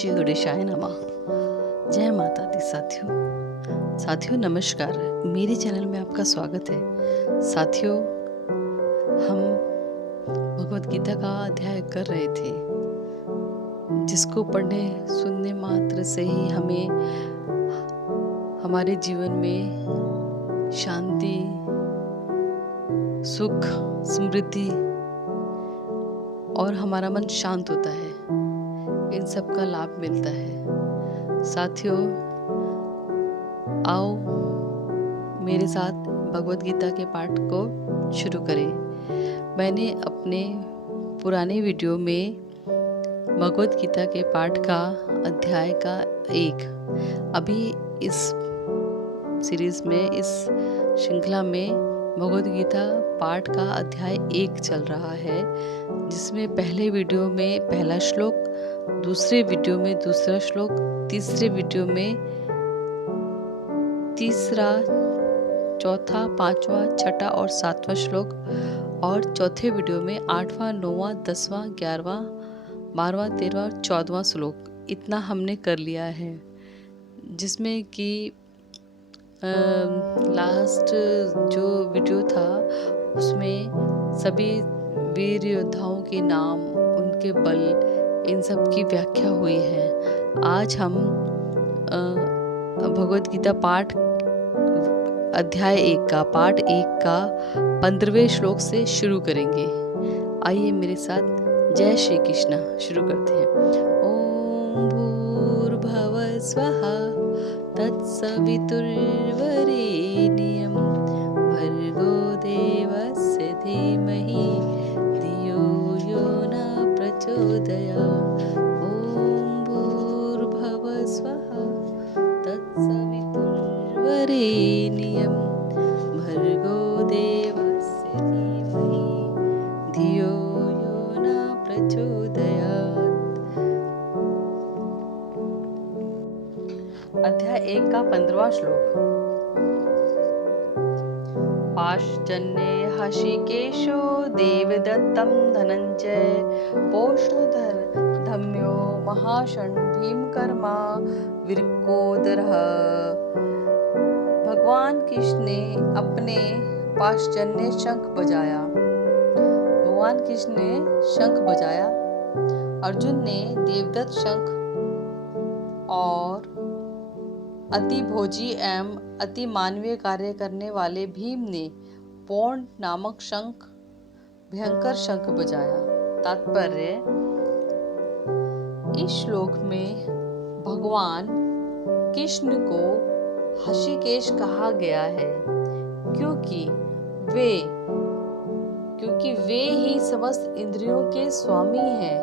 श्री गणेशाय नमः। जय माता दी साथियों नमस्कार। मेरे चैनल में आपका स्वागत है। साथियों, हम भगवत गीता का अध्याय कर रहे थे, जिसको पढ़ने सुनने मात्र से ही हमें हमारे जीवन में शांति, सुख, समृद्धि और हमारा मन शांत होता है। इन सब का लाभ मिलता है। साथियों, आओ मेरे साथ भगवत गीता के पाठ को शुरू करें। मैंने अपने पुराने वीडियो में भगवत गीता के पाठ का अध्याय का 1, अभी इस सीरीज में, इस श्रृंखला में भगवत गीता पाठ का अध्याय 1 चल रहा है, जिसमें पहले वीडियो में पहला श्लोक, दूसरे वीडियो में दूसरा श्लोक, तीसरे वीडियो में तीसरा, चौथा, पांचवा, छठा और सातवां श्लोक, और चौथे वीडियो में 8वां, 9वां, 10वां, 11वां, 12वां, 13वां और 14वां श्लोक। इतना हमने कर लिया है, जिसमें कि लास्ट जो वीडियो था उसमें सभी वीर योद्धाओं के नाम, उनके बल, इन सब की व्याख्या हुई है। आज हम भगवत गीता पाठ अध्याय 1 का, पाठ 1 का 15वें श्लोक से शुरू करेंगे। आइए मेरे साथ। जय श्री कृष्ण। शुरू करते हैं। ओम भूर्भुवः स्वः तत्सवितुर्वरेण्यं भर्गो देवस्य धीमहि धियो यो न प्रचोदयात्। ओम भूर्भुवः स्वः तत्सवितुर्वरेण्यं भर्गो देवस्य धीमहि धियो यो न प्रचोदयात्। अध्याय 1 का 15वां श्लोक। पाश्चन्ये हृषीकेशो देवदत्तं धनञ्जय पोष्णोधर्म्यो महाशन् भीमकर्मा विरकोदरः। भगवान कृष्ण ने अपने पाश्चन्य शंख बजाया। भगवान कृष्ण ने शंख बजाया। अर्जुन ने देवदत्त शंख और अति भोजी एवं अति मानवीय कार्य करने वाले भीम ने पौंड नामक शंख, भयंकर शंख बजाया। तात्पर्य: इस श्लोक में भगवान कृष्ण को हृषीकेश कहा गया है, क्योंकि वे ही समस्त इंद्रियों के स्वामी हैं।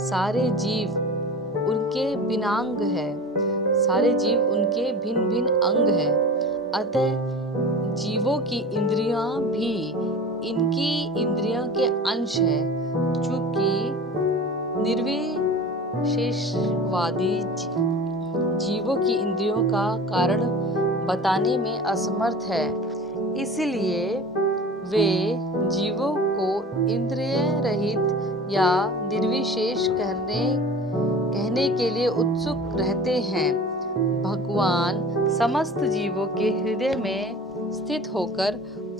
सारे जीव उनके बिनांग हैं। सारे जीव उनके भिन्न भिन्न अंग हैं। अतः जीवों की इंद्रियां भी इनकी इंद्रियों के अंश हैं। चूंकि निर्विशेषवादी जीवों की इंद्रियों का कारण बताने में असमर्थ है, इसलिए वे जीवों को इंद्रिय रहित या निर्विशेष कहने के लिए उत्सुक रहते हैं। भगवान समस्त जीवों के हृदय में स्थित होकर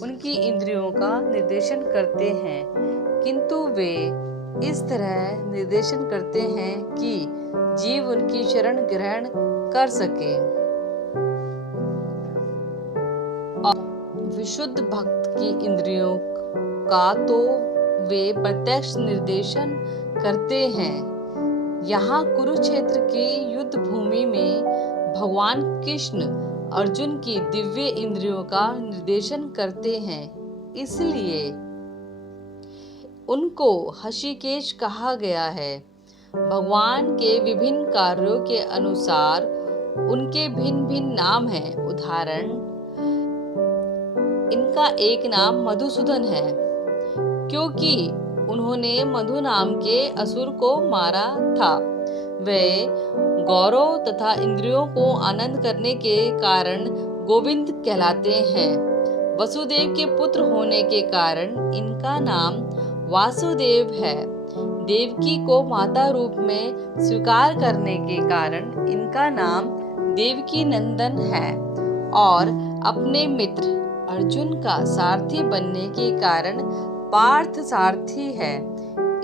उनकी इंद्रियों का निर्देशन करते हैं, किंतु वे इस तरह निर्देशन करते हैं कि जीव उनकी शरण ग्रहण कर सके। और विशुद्ध भक्त की इंद्रियों का तो वे प्रत्यक्ष निर्देशन करते हैं। यहाँ कुरुक्षेत्र की युद्ध भूमि में भगवान कृष्ण अर्जुन की दिव्य इंद्रियों का निर्देशन करते हैं, इसलिए उनको हृषीकेश कहा गया है। भगवान के विभिन्न कार्यों के अनुसार उनके भिन्न भिन्न नाम हैं। उदाहरण, इनका एक नाम मधुसूदन है, क्योंकि उन्होंने मधु नाम के असुर को मारा था। वे गौरव तथा इंद्रियों को आनंद करने के कारण गोविंद कहलाते हैं। वसुदेव के पुत्र होने के कारण इनका नाम वासुदेव है। देवकी को माता रूप में स्वीकार करने के कारण इनका नाम देवकी नंदन है और अपने मित्र अर्जुन का सारथी बनने के कारण पार्थ सारथी है।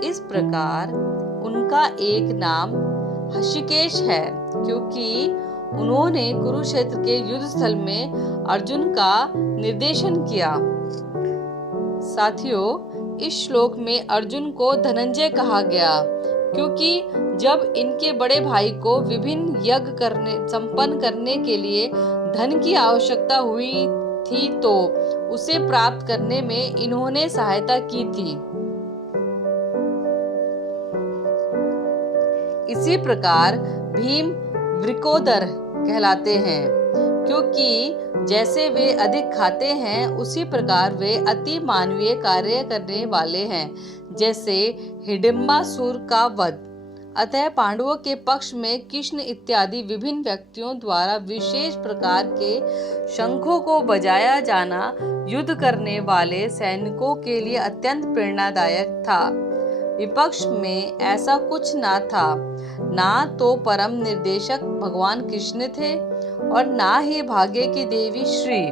इस प्रकार उनका एक नाम हृषिकेश है, क्योंकि उन्होंने कुरुक्षेत्र के युद्ध स्थल में अर्जुन का निर्देशन किया। साथियों, इस श्लोक में अर्जुन को धनंजय कहा गया, क्योंकि जब इनके बड़े भाई को विभिन्न यज्ञ संपन्न करने के लिए धन की आवश्यकता हुई थी तो उसे प्राप्त करने में इन्होंने सहायता की थी। इसी प्रकार भीम वृकोदर कहलाते हैं, क्योंकि जैसे वे अधिक खाते हैं उसी प्रकार वे अति मानवीय कार्य करने वाले हैं, जैसे हिडिंबासुर का वध। अतः पांडवों के पक्ष में कृष्ण इत्यादि विभिन्न व्यक्तियों द्वारा विशेष प्रकार के शंखों को बजाया जाना युद्ध करने वाले सैनिकों के लिए अत्यंत प्रेरणादायक था। विपक्ष में ऐसा कुछ ना था, ना तो परम निर्देशक भगवान कृष्ण थे और ना ही भाग्य की देवी श्री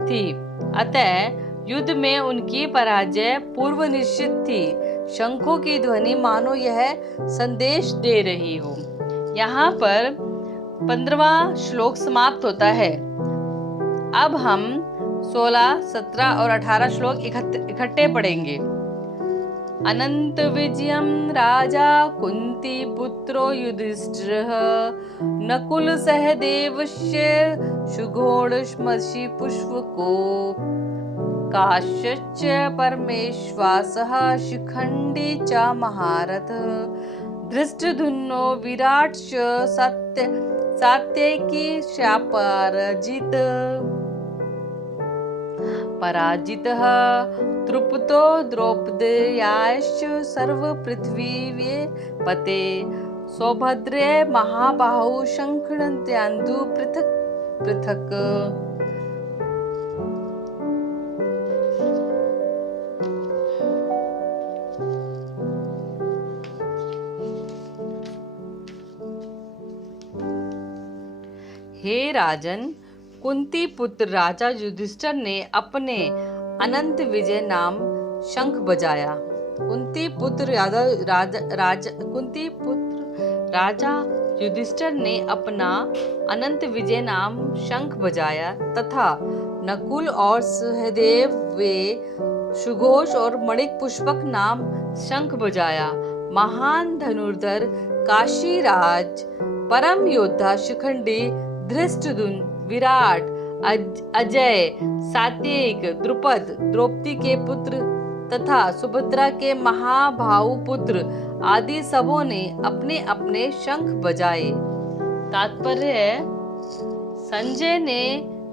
थी। अतः युद्ध में उनकी पराजय पूर्व निश्चित थी। शंखों की ध्वनि मानो यह संदेश दे रही हो। यहाँ पर 15वां श्लोक समाप्त होता है। अब हम 16, 17 और 18 श्लोक इकट्ठे पढ़ेंगे। अनंत विजयम राजा कुंती पुत्रो युधिष्ठिरः नकुल सहदेवस्य सुघोषमसि पुष्पको काश्यश्च परमेश्वासः शिखंडी च महारथ धृष्टद्युम्नो विराट्श्च सात्यकी पराजितः तृप्तो द्रौपद्याश्च सर्वपृथ्वी पते सौभद्रे महाबाहु शंखनद्यान्दु पृथक पृथक। हे राजन, कुंती पुत्र राजा युधिष्ठिर ने अपने अनंत विजय नाम शंख बजाया। कुंती पुत्र राजा युधिष्ठिर ने अपना अनंत विजय नाम शंख बजाया तथा नकुल और सहदेव वे सुघोष और मणिक पुष्पक नाम शंख बजाया। महान धनुर्धर काशीराज परम योद्धा शिखंडी धृष्टद्युम्न विराट अजय सात्यक द्रुपद द्रौपदी के पुत्र तथा सुभद्रा के महाभाऊ पुत्र आदि सबों ने अपने अपने शंख बजाए। तात्पर्य, संजय ने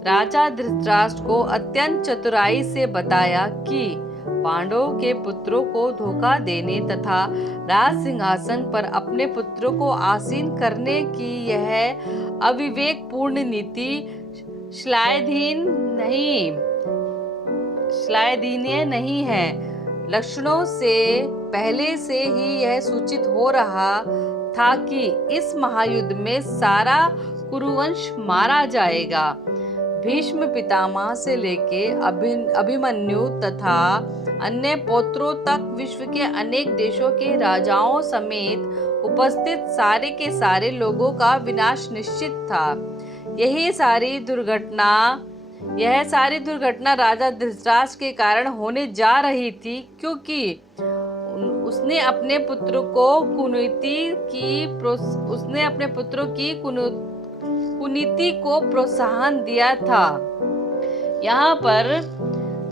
राजा धृतराष्ट्र को अत्यंत चतुराई से बताया कि पांडवों के पुत्रों को धोखा देने तथा राज सिंहासन पर अपने पुत्रों को आसीन करने की यह अविवेकपूर्ण नीति श्लाघनीय नहीं है। लक्षणों से पहले से ही यह सूचित हो रहा था कि इस महायुद्ध में सारा कुरुवंश मारा जाएगा। भीष्म पितामह से लेके अभिमन्यु तथा अन्य पौत्रों तक विश्व के अनेक देशों के राजाओं समेत उपस्थित सारे के सारे लोगों का विनाश निश्चित था। यह सारी दुर्घटना राजा धृतराष्ट्र के कारण होने जा रही थी, क्योंकि उसने अपने पुत्रों की कुनीति को प्रोत्साहन दिया था। यहाँ पर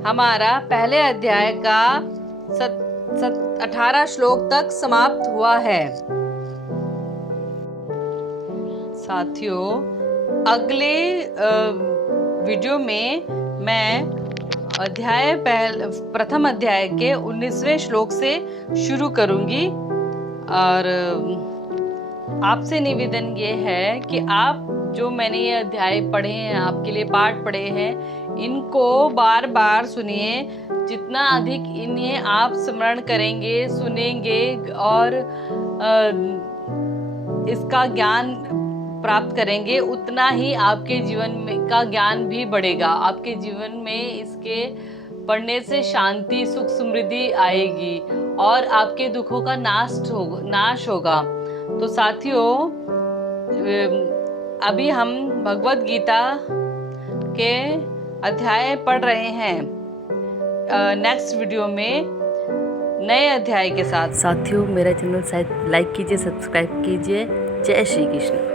हमारा पहले अध्याय का 18 श्लोक तक समाप्त हुआ है। साथियों, अगले वीडियो में मैं प्रथम अध्याय के 19वें श्लोक से शुरू करूंगी और आपसे निवेदन ये है कि आप जो मैंने ये अध्याय पढ़े हैं, आपके लिए पाठ पढ़े हैं, इनको बार बार सुनिए जितना अधिक इन्हें आप स्मरण करेंगे, सुनेंगे और इसका ज्ञान प्राप्त करेंगे, उतना ही आपके जीवन में का ज्ञान भी बढ़ेगा। आपके जीवन में इसके पढ़ने से शांति, सुख, समृद्धि आएगी और आपके दुखों का नाश होगा। तो साथियों, अभी हम भगवत गीता के अध्याय पढ़ रहे हैं। नेक्स्ट वीडियो में नए अध्याय के साथ। साथियों, मेरा चैनल शायद लाइक कीजिए, सब्सक्राइब कीजिए। जय श्री कृष्ण।